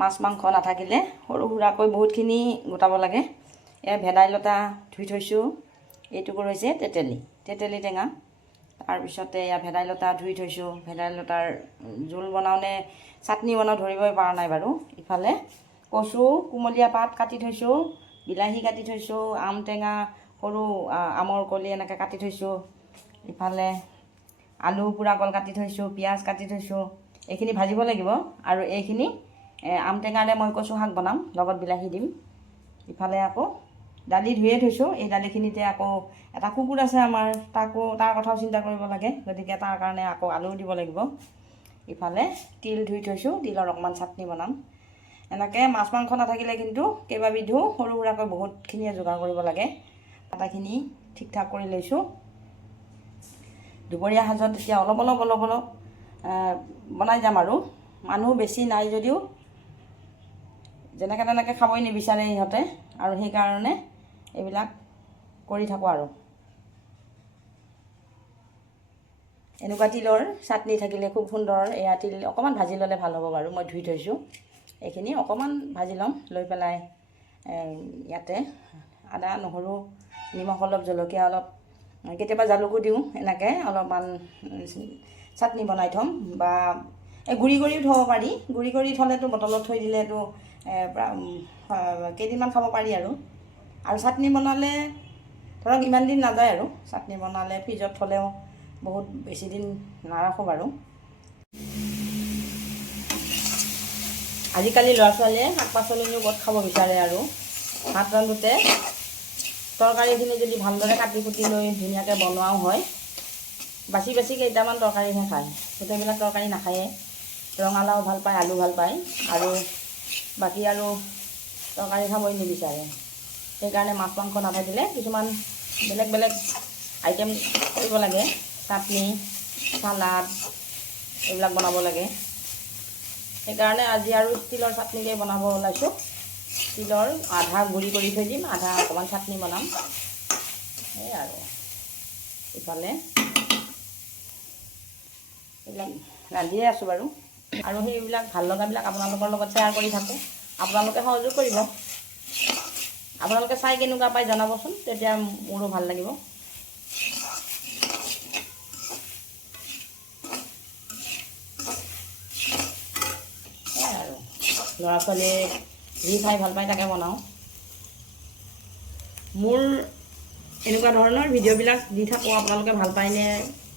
মাছ মাংস নাথাকিলে সৰু সুৰাকৈ বহুতখিনি গোটাব লাগে। এয়া ভেদাইলতা ধুই থৈছোঁ, এইটুকু হৈছে তেতেলী টেঙা। তাৰপিছতে এয়া ভেদাইলতা ধুই থৈছোঁ, ভেদাইলতাৰ জোল বনাওঁ নে চাটনি বনাওঁ ধৰিবই পৰা নাই বাৰু। ইফালে কচু কুমলীয়া পাত কাটি থৈছোঁ, বিলাহী কাটি থৈছোঁ, আম টেঙা সৰু আমৰ কলি এনেকৈ কাটি থৈছোঁ। ইফালে আলু পোৰা কল কাটি থৈছোঁ, পিঁয়াজ কাটি থৈছোঁ। এইখিনি ভাজিব লাগিব আৰু এইখিনি আম টেঙাৰে মই কচু শাক বনাম, লগত বিলাহী দিম। ইফালে আকৌ দালি ধুয়ে থৈছোঁ, এই দালিখিনিতে আকৌ এটা কুকুৰ আছে আমাৰ, তাৰ কথাও চিন্তা কৰিব লাগে, গতিকে তাৰ কাৰণে আকৌ আলুও দিব লাগিব। ইফালে তিল ধুই থৈছোঁ, তিলৰ অকণমান চাটনি বনাম। এনেকৈ মাছ মাংস নাথাকিলে কিন্তু কেইবাবিধো সৰু সুৰাকৈ বহুতখিনিয়ে যোগাৰ কৰিব লাগে। আটাখিনি ঠিক ঠাক কৰি লৈছোঁ। দুপৰীয়া সাজত এতিয়া অলপ বনাই যাম আৰু। মানুহ বেছি নাই যদিও যেনেকৈ তেনেকৈ খাবই নিবিচাৰে সিহঁতে, আৰু সেইকাৰণে এইবিলাক কৰি থাকোঁ আৰু। এনেকুৱা তিলৰ চাটনি থাকিলে খুব সুন্দৰ। এয়া তিল অকণমান ভাজি ল'লে ভাল হ'ব বাৰু, মই ধুই থৈছোঁ। এইখিনি অকণমান ভাজি ল'ম, লৈ পেলাই ইয়াতে আদা নহৰু নিমখ অলপ জলকীয়া অলপ কেতিয়াবা জালুকো দিওঁ, এনেকৈ অলপমান চাটনি বনাই থ'ম। বা গুড়ি কৰিও থ'ব পাৰি, গুড়ি কৰি থ'লেতো বটলত থৈ দিলেতো কেইদিনমান খাব পাৰি আৰু চাটনি বনালে ধৰক ইমান দিন নাযায় আৰু। চাটনি বনালে ফ্ৰিজত থ'লেও বহুত বেছি দিন নাৰাখোঁ বাৰু। আজিকালি ল'ৰা ছোৱালীয়ে শাক পাচলিনো ক'ত খাব বিচাৰে আৰু। ভাত ৰান্ধোতে তৰকাৰীখিনি যদি ভালদৰে কাটি কুটি লৈ ধুনীয়াকৈ বনোৱাও হয়, বাচি কেইটামান তৰকাৰীহে খায়, গোটেইবিলাক তৰকাৰী নাখায়ে। ৰঙালাও ভাল পায়, আলু ভাল পায়, আৰু বাকী আৰু তৰকাৰী খাবই নিবিচাৰে। সেইকাৰণে মাছ মাংস নাথাকিলে কিছুমান বেলেগ আইটেম কৰিব লাগে। চাটনি, চালাড এইবিলাক বনাব লাগে। সেইকাৰণে আজি আৰু তিলৰ চাটনিকে বনাব ওলাইছোঁ। তিলৰ আধা গুড়ি কৰি থৈ দিম, আধা অকণমান চাটনি বনাম, সেই আৰু। ইফালে এইবিলাক ৰান্ধিয়ে আছোঁ বাৰু, আৰু সেইবিলাক ভাল লগাবিলাক আপোনালোকৰ লগত শ্বেয়াৰ কৰি থাকোঁ। আপোনালোকে সহযোগ কৰিব। আপোনালোকে চাই কেনেকুৱা পায় জনাবচোন, তেতিয়া মোৰো ভাল লাগিব। সেয়াই আৰু ল'ৰা ছোৱালীয়ে যি খাই ভাল পায় তাকে বনাওঁ। মোৰ এনেকুৱা ধৰণৰ ভিডিঅ'বিলাক দি থাকোঁ, আপোনালোকে ভাল পায়নে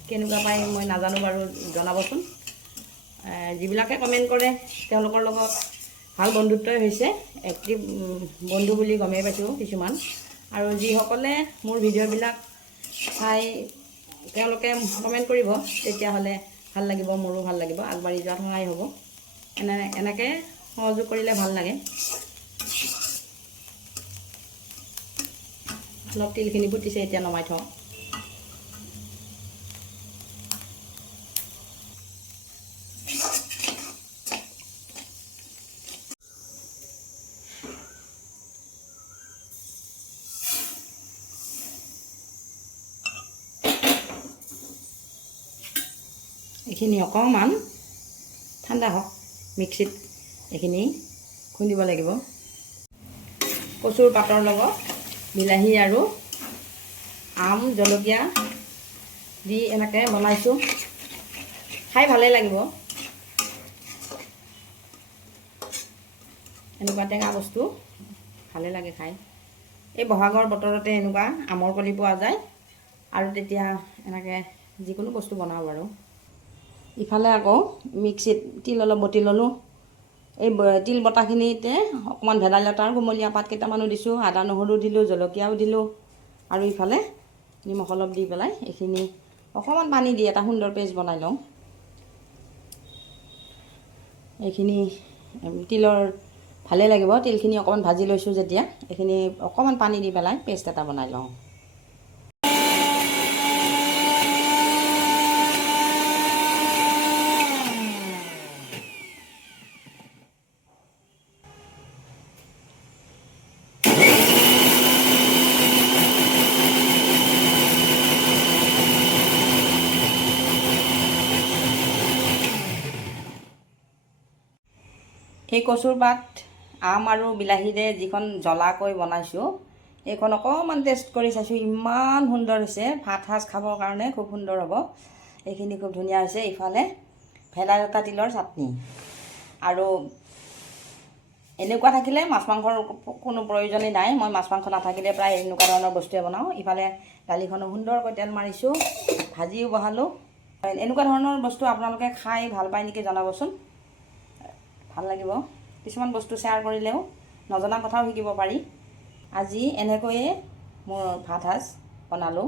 কেনেকুৱা পায় মই নাজানো বাৰু, জনাবচোন। যিবিলাকে কমেণ্ট কৰে তেওঁলোকৰ লগত ভাল বন্ধুত্বই হৈছে, এক্টিভ বন্ধু বুলি গমেই পাইছোঁ কিছুমান। আৰু যিসকলে মোৰ ভিডিঅ'বিলাক চাই তেওঁলোকে কমেণ্ট কৰিব, তেতিয়াহ'লে ভাল লাগিব, মোৰো ভাল লাগিব, আগবাঢ়ি যোৱাত সহায় হ'ব। এনেকৈ সহযোগ কৰিলে ভাল লাগে। অলপ তিলখিনি ফুটিছে, এতিয়া নমাই থওঁ। এইখিনি অকণমান ঠাণ্ডা হওক, মিক্সিত এইখিনি খুন্দিব লাগিব। কচুৰ পাতৰ লগত বিলাহী আৰু আম জলকীয়া দি এনেকৈ বনাইছোঁ, খাই ভালেই লাগিব। এনেকুৱা টেঙা বস্তু ভালেই লাগে খাই। এই বহাগৰ বতৰতে এনেকুৱা আমৰ কলি পোৱা যায়, আৰু তেতিয়া এনেকৈ যিকোনো বস্তু বনাওঁ বাৰু। ইফালে আকৌ মিক্সিত তিল অলপ বটি ল'লোঁ। এই তিল বটাখিনিতে অকণমান ভেদাইলতাৰ কুমলীয়া পাত কেইটামানো দিছোঁ, আদা নহৰু দিলোঁ, জলকীয়াও দিলোঁ, আৰু ইফালে নিমখ অলপ দি পেলাই এইখিনি অকণমান পানী দি এটা সুন্দৰ পেষ্ট বনাই লওঁ। এইখিনি তিলৰ ভালেই লাগিব। তিলখিনি অকণমান ভাজি লৈছোঁ যেতিয়া, এইখিনি অকণমান পানী দি পেলাই পেষ্ট এটা বনাই লওঁ। এই কচুৰ পাত আম আৰু বিলাহীৰে যিখন জ্বলাকৈ বনাইছোঁ এইখন অকণমান টেষ্ট কৰি চাইছোঁ, ইমান সুন্দৰ হৈছে। ভাত সাজ খাবৰ কাৰণে খুব সুন্দৰ হ'ব। এইখিনি খুব ধুনীয়া হৈছে। ইফালে ভেদাইলতা তিলৰ চাটনি, আৰু এনেকুৱা থাকিলে মাছ মাংসৰ কোনো প্ৰয়োজনেই নাই। মই মাছ মাংস নাথাকিলে প্ৰায় এনেকুৱা ধৰণৰ বস্তুৱে বনাওঁ। ইফালে দালিখনো সুন্দৰকৈ তেল মাৰিছোঁ, ভাজিও বহালোঁ। এনেকুৱা ধৰণৰ বস্তু আপোনালোকে খাই ভাল পায় নেকি জনাবচোন, ভাল লাগিব। কিছুমান বস্তু শ্বেয়াৰ কৰিলেও নজনা কথাও শিকিব পাৰি। আজি এনেকৈয়ে মোৰ ভাত সাজ বনালোঁ।